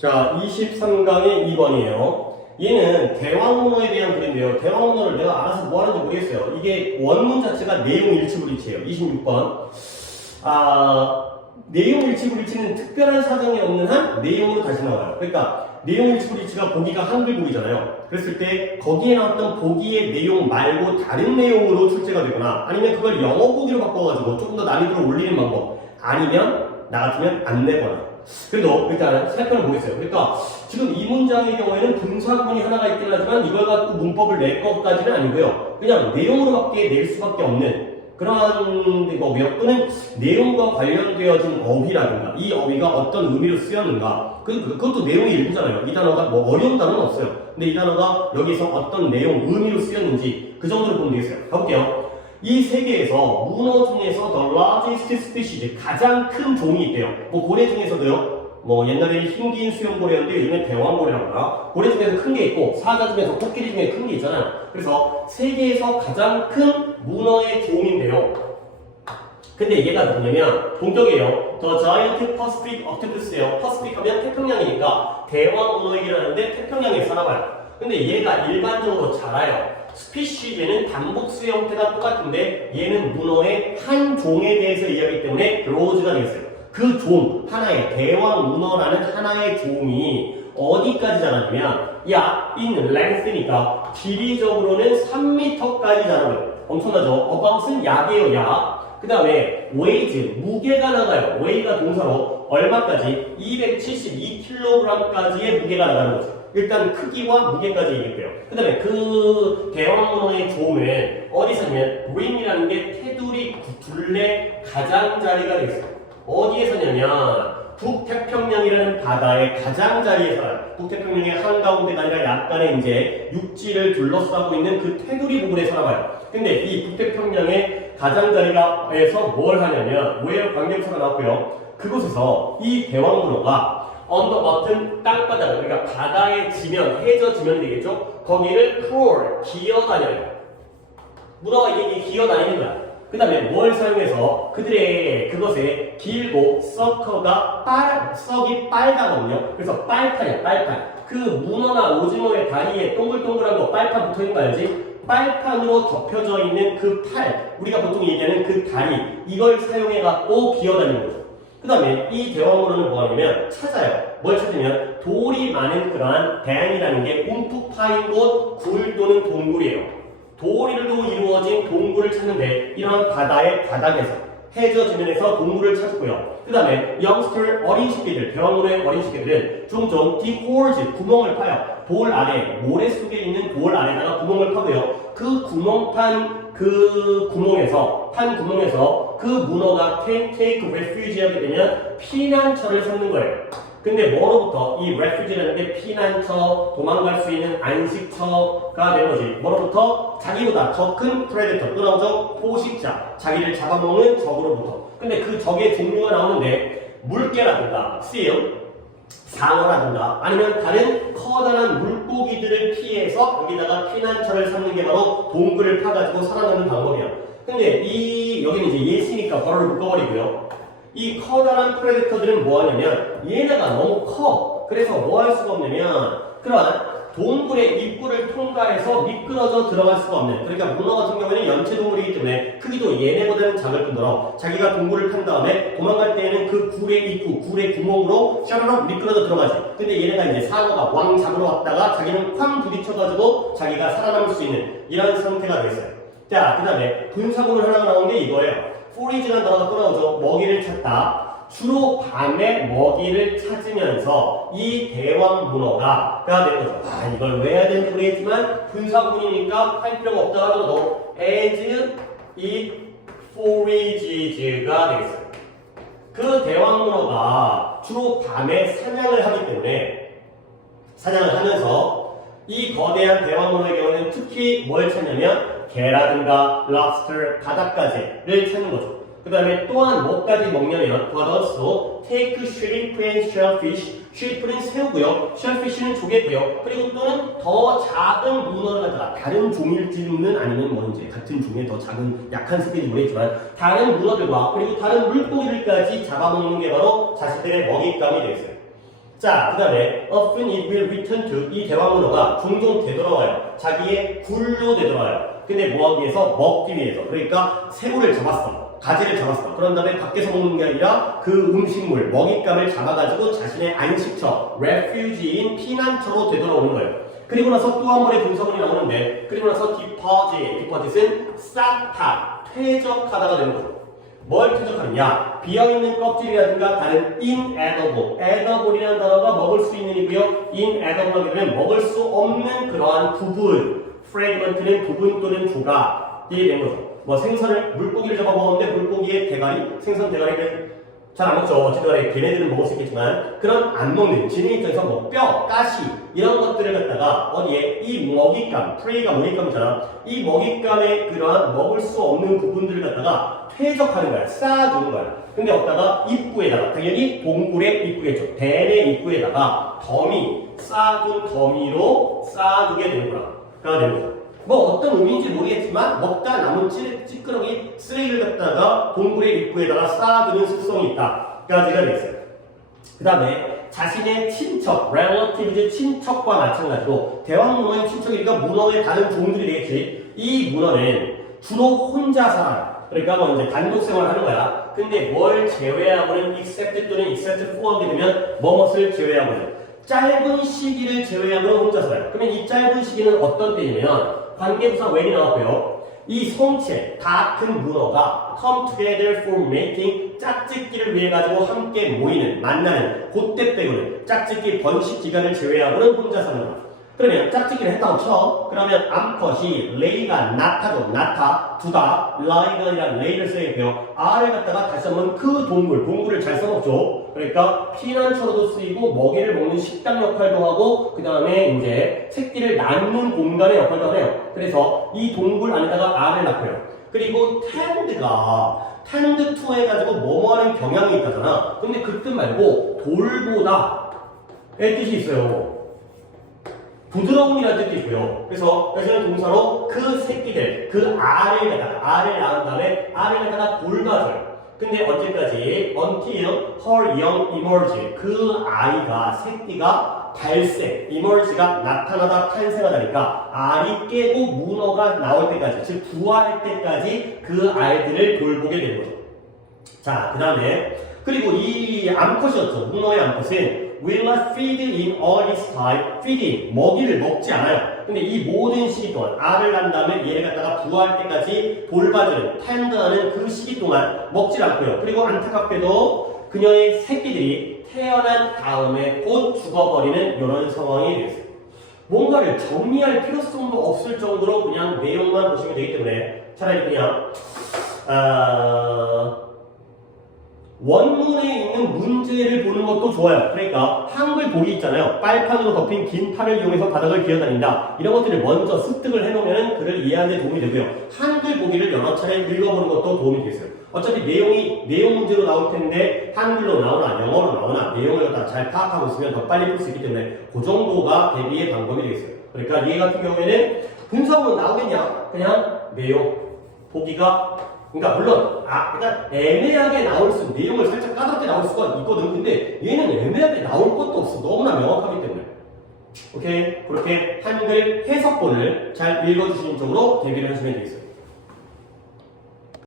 자, 23강의 2번이에요. 얘는 대왕문어에 대한 글인데요. 대왕문어를 내가 알아서 뭐 하는지 모르겠어요. 이게 원문 자체가 내용 일치불일치예요. 26번. 내용 일치불일치는 특별한 사정이 없는 한 내용으로 다시 나와요. 그러니까 내용 일치불일치가 보기가 한글보기잖아요. 그랬을 때 거기에 나왔던 보기의 내용 말고 다른 내용으로 출제가 되거나 아니면 그걸 영어 보기로 바꿔가지고 조금 더 난이도를 올리는 방법, 아니면 나 같으면 안 내거나. 그래도 일단 생각해 보겠어요. 그러니까 지금 이 문장의 경우에는 분사구문이 하나가 있긴 하지만 이걸 갖고 문법을 낼 것까지는 아니고요. 그냥 내용으로밖에 낼 수밖에 없는 그러한 거고요. 또는 내용과 관련되어진 어휘라든가 이 어휘가 어떤 의미로 쓰였는가, 그것도 내용의 일부잖아요. 이 단어가 뭐 어려운 단어는 없어요. 근데 이 단어가 여기서 어떤 내용, 의미로 쓰였는지 그 정도로 보면 되겠어요. 가볼게요. 이 세계에서 문어 중에서 the largest species, 가장 큰 종이 있대요. 뭐 고래 중에서도요. 뭐 옛날에는 흰긴 수염고래였는데 요즘엔 대왕고래라고 하나. 고래 중에서 큰 게 있고 사자 중에서 코끼리 중에 큰 게 있잖아요. 그래서 세계에서 가장 큰 문어의 종인데요. 근데 얘가 뭐냐면 동격이에요. The giant Pacific octopus예요. Pacific 하면 태평양이니까 대왕문어이라는데 태평양에 살아봐요. 근데 얘가 일반적으로 자라요. 스피시즈는 단복수 형태가 똑같은데 얘는 문어의 한 종에 대해서 이야기하기 때문에 로즈가 되겠어요. 그 종 하나의 대왕 문어라는 하나의 종이 어디까지 자라냐면 in length니까 길이적으로는 3m까지 자라요. 엄청나죠? about은 약이에요. 약. 그 다음에 weight, 무게가 나가요. weight가 동사로 얼마까지? 272kg까지의 무게가 나가는 거죠. 일단 크기와 무게까지 얘기해요. 그 다음에 그 대왕문어의 종은 어디서냐면 브림이라는 게 테두리 둘레 가장자리가 되겠어요. 어디에서냐면 북태평양이라는 바다의 가장자리에 살아요. 북태평양의 한가운데가 아니라 약간의 이제 육지를 둘러싸고 있는 그 테두리 부분에 살아봐요. 근데 이 북태평양의 가장자리가에서 뭘 하냐면 where 관계부사가 나왔고요. 그곳에서 이 대왕문어가 언더 버튼 땅바닥, 그러니까 바다의 지면, 해저 지면이 되겠죠? 거기를 crawl, 기어다녀요. 문어가 이게 기어다니는 거야. 그 다음에 뭘 사용해서 그들의 그것에 길고 썩이 빨가거든요. 그래서 빨판이야, 빨판. 그 문어나 오징어의 다리에 동글동글한 거 빨판 붙어있는 거 알지? 빨판으로 덮여져 있는 그 팔, 우리가 보통 얘기하는 그 다리, 이걸 사용해갖고 기어다니는 거죠. 그 다음에 이 대왕문어는 뭐 하냐면 찾아요. 뭘 찾으면 돌이 많은 그러한 대양이라는 게 움푹 파인 곳, 굴 또는 동굴이에요. 돌일로 이루어진 동굴을 찾는데 이런 바다의 바닥에서 해저 지면에서 동굴을 찾고요. 그 다음에 youngster 어린 새끼들, 대왕문어의 어린 새끼들은 종종 dig holes, 구멍을 파요. 돌 아래, 모래 속에 있는 돌 아래다가 구멍을 파고요. 그 구멍 판 구멍에서 그 문어가 take refuge 하게 되면 피난처를 삼는 거예요. 근데 뭐로부터? 이 refuge라는 게 피난처, 도망갈 수 있는 안식처가 되는 거지. 뭐로부터? 자기보다 더 큰 predator, 또 나오죠? 포식자, 자기를 잡아먹는 적으로부터. 근데 그 적의 종류가 나오는데 물개라든가 seal, 상어라든가 아니면 다른 커다란 물고기들을 피해서 여기다가 피난처를 삼는 게 바로 동굴을 파가지고 살아남는 방법이야. 근데 여기는 이제 예시니까 괄호를 묶어버리고요. 이 커다란 프레데터들은 뭐 하냐면 얘네가 너무 커. 그래서 뭐 할 수가 없냐면 그러한 동굴의 입구를 통과해서 미끄러져 들어갈 수가 없는, 그러니까 문어 같은 경우에는 연체동물이기 때문에 크기도 얘네보다는 작을 뿐더러 자기가 동굴을 탄 다음에 도망갈 때에는 그 굴의 입구, 굴의 구멍으로 샤르륵 미끄러져 들어가지. 근데 얘네가 이제 상어가 왕 잡으러 왔다가 자기는 쾅 부딪혀가지고 자기가 살아남을 수 있는 이런 상태가 되겠어요. 자, 그 다음에 분사구문 하나가 나온 게 이거예요. forage라는 단어가 또 나오죠. 먹이를 찾다. 주로 밤에 먹이를 찾으면서 이 대왕문어가 되는 거죠. 이걸 왜 해야 되는지 모르겠지만 분사구문이니까 할 필요가 없다 하더라도 as it forages가 되겠어요. 그 대왕문어가 주로 밤에 사냥을 하기 때문에 사냥을 하면서 이 거대한 대왕문어의 경우는 특히 뭘 찾냐면 개라든가 lobster, 바닷가재를 찾는 거죠. 그 다음에 또한 뭐까지 먹냐면 what also take shrimp and shellfish. shrimp는 새우고요. shellfish는 조개고요. 그리고 또는 더 작은 문어를 갖다가 다른 종일지는 아니면 뭔지 같은 종의 더 작은 약한 스피인지 모르겠지만 다른 문어들과 그리고 다른 물고기들까지 잡아먹는 게 바로 자신들의 먹잇감이 되겠어요. 자, 그 다음에 often it will return to 이 대화 문어가 종종 되돌아와요. 자기의 굴로 되돌아와요. 근데 뭐 하기 위해서? 먹기 위해서. 그러니까 새우를 잡았어. 가지를 잡았어. 그런 다음에 밖에서 먹는 게 아니라 그 음식물, 먹잇감을 잡아가지고 자신의 안식처, refuge인 피난처로 되돌아오는 거예요. 그리고 나서 또 한 번의 분석문이 나오는데, 그리고 나서 deposit은 싹 퇴적하다가 되는 거죠. 뭘 퇴적하느냐? 비어있는 껍질이라든가 다른 inedible, edible이라는 단어가 먹을 수 있는 이고요. inedible 하게 되면 먹을 수 없는 그러한 부분, fragment는 부분 또는 조각이 되는 거죠. 뭐 생선을, 물고기를 잡아 먹었는데 물고기의 대가리, 생선 대가리를 잘 안 먹죠. 어쨌든 간에 걔네들은 먹을 수 있겠지만 그런 안 먹는 진해 입장에서 뭐 뼈, 가시 이런 것들을 갖다가 어디에 이 먹잇감, 프레이가 먹잇감이잖아. 이 먹잇감의 그러한 먹을 수 없는 부분들을 갖다가 퇴적하는 거야. 쌓아두는 거야. 근데 어디다가 입구에다가 당연히 동굴의 입구겠죠. 댐의 입구에다가 더미, 쌓아둔 더미로 쌓아두게 되는 거야. 뭐 어떤 의미인지 모르겠지만 먹다 남은 찌끄러기 쓰레기를 갖다가 동굴의 입구에다가 쌓아두는 습성이 있다까지가 돼 있어요. 그 다음에 자신의 친척, relatives 친척과 마찬가지로 대왕문어의 친척이니까 문어의 다른 종들이 되겠지. 이 문어는 주로 혼자 살아요. 그러니까 뭐 이제 단독 생활하는 거야. 근데 뭘 제외하고는 except 또는 except for하게 되면 뭐뭇을 제외하고는 짧은 시기를 제외하고는 혼자 살아요. 그러면 이 짧은 시기는 어떤 때냐면 관계부사 when이 나왔고요. 이 성체, 같은 문어가 come together for mating, 짝짓기를 위해 가지고 함께 모이는, 만나는, 그때 빼고는 짝짓기 번식 기간을 제외하고는 혼자 사는 거야. 그러면 짝짓기를 했다고 쳐. 그러면 암컷이 레이가 나타죠. 나타, 두다, 라이건이란 레이를 써야고요. R을 갖다가 다시 한번 그 동굴을 잘 써먹죠. 그러니까 피난처로도 쓰이고 먹이를 먹는 식당 역할도 하고 그 다음에 이제 새끼를 낳는 공간의 역할도 해요. 그래서 이 동굴 안에다가 R을 낳고요. 그리고 tend to 해가지고 뭐뭐하는 경향이 있다잖아. 근데 그 뜻 말고 돌보다 의 뜻이 있어요. 부드러움이라는 뜻도 있고요. 그래서 여기서는 동사로 그 새끼들, 그 알을 낳은 다음에 알을 갖다가 돌봐줘요. 근데 언제까지? Until her young emerge. 그 아이가, 새끼가 발생, emerge가 나타나다 탄생하다니까 알이 깨고 문어가 나올 때까지, 즉 부화할 때까지 그 알들을 돌보게 되는 거죠. 자, 그 다음에 그리고 이 암컷이었죠. 문어의 암컷은 will not feed in all this time. feeding, 먹이를 먹지 않아요. 근데 이 모든 시기 동안 알을 낳은 다음에 얘를 갖다가 부화할 때까지 돌봐주는, 텐드하는 그 시기 동안 먹질 않고요. 그리고 안타깝게도 그녀의 새끼들이 태어난 다음에 곧 죽어버리는 이런 상황이 되었어요. 뭔가를 정리할 필요성도 없을 정도로 그냥 내용만 보시면 되기 때문에 차라리 그냥 원문에 있는 문제를 보는 것도 좋아요. 그러니까 한글 보기 있잖아요. 빨판으로 덮인 긴 팔을 이용해서 바닥을 기어다닌다. 이런 것들을 먼저 습득을 해놓으면 글을 이해하는 데 도움이 되고요. 한글 보기를 여러 차례 읽어보는 것도 도움이 되겠어요. 어차피 내용 문제로 나올 텐데 한글로 나오나 영어로 나오나 내용을 갖다 잘 파악하고 있으면 더 빨리 풀 수 있기 때문에 그 정도가 대비의 방법이 되겠어요. 그러니까 얘 같은 경우에는 분석은 나오겠냐? 그냥 내용 보기가 그러니까 물론 그러니까 애매하게 나올 수 내용을 살짝 까다롭게 나올 수가 있거든. 근데 얘는 애매하게 나올 것도 없어. 너무나 명확하기 때문에. 오케이? 그렇게 한글 해석본을 잘 읽어주시는 쪽으로 대비를 해주시면 되겠어요.